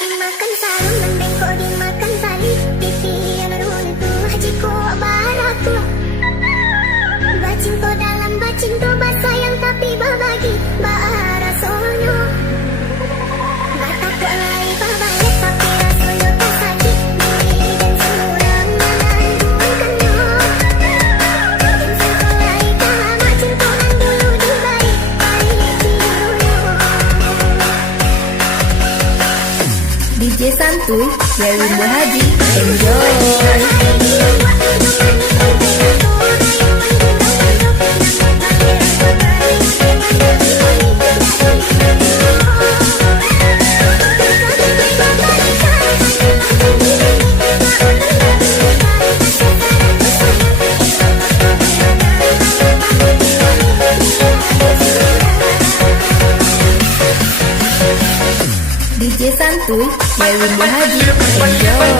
dimakan sarung, membengkok dimakan tali. Pipi yang runtuh, hajiku baraku. Bacinto dalam bacinto, basayang tapi babagi. Bara sono, batak lari babalik tapi rasono tak sakit. Diri dan semurang menangguhkannya. Dan sekolai tamat cintoan dulu dibalik. Balik dulu. DJ Santuy, Dewi Muhaji, enjoy. DJ Santuy, Dewi Muhaji, enjoy.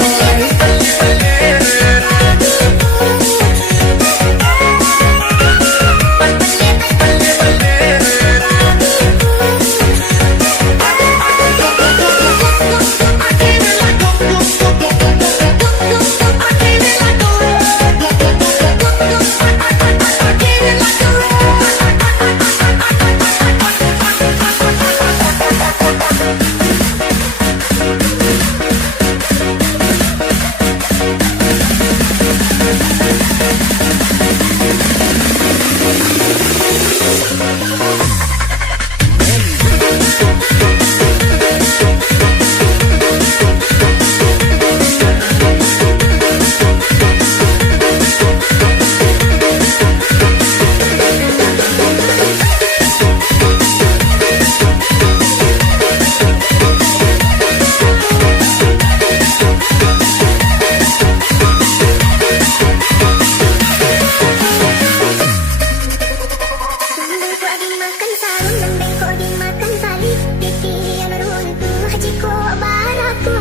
Dimakan sarung, membengkok dimakan tali. Pipi yang runtuh, hajiku baraku.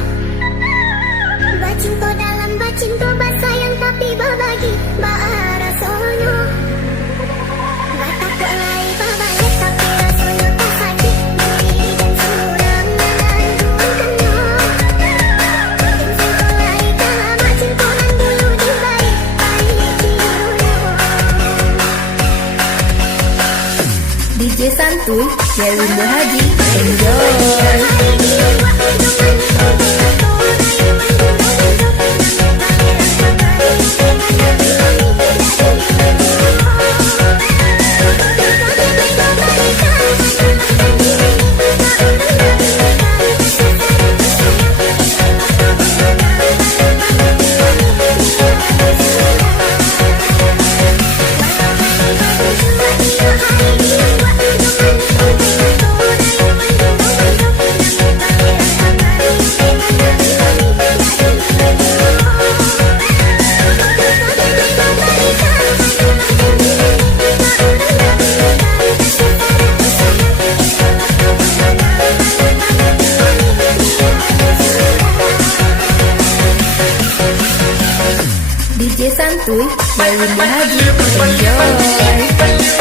Bacinto dalam bacinto, basayang tapi babagi. Bara sono, batak lari babalik tapi rasono tak sakit. Diri dan semurang menangguhkannya. Dan sekolai tamat cintoan dulu dibalik. Balik dulu. DJ Santuy, Dewi Muhaji, enjoy. DJ Santuy, Dewi Muhaji, enjoy.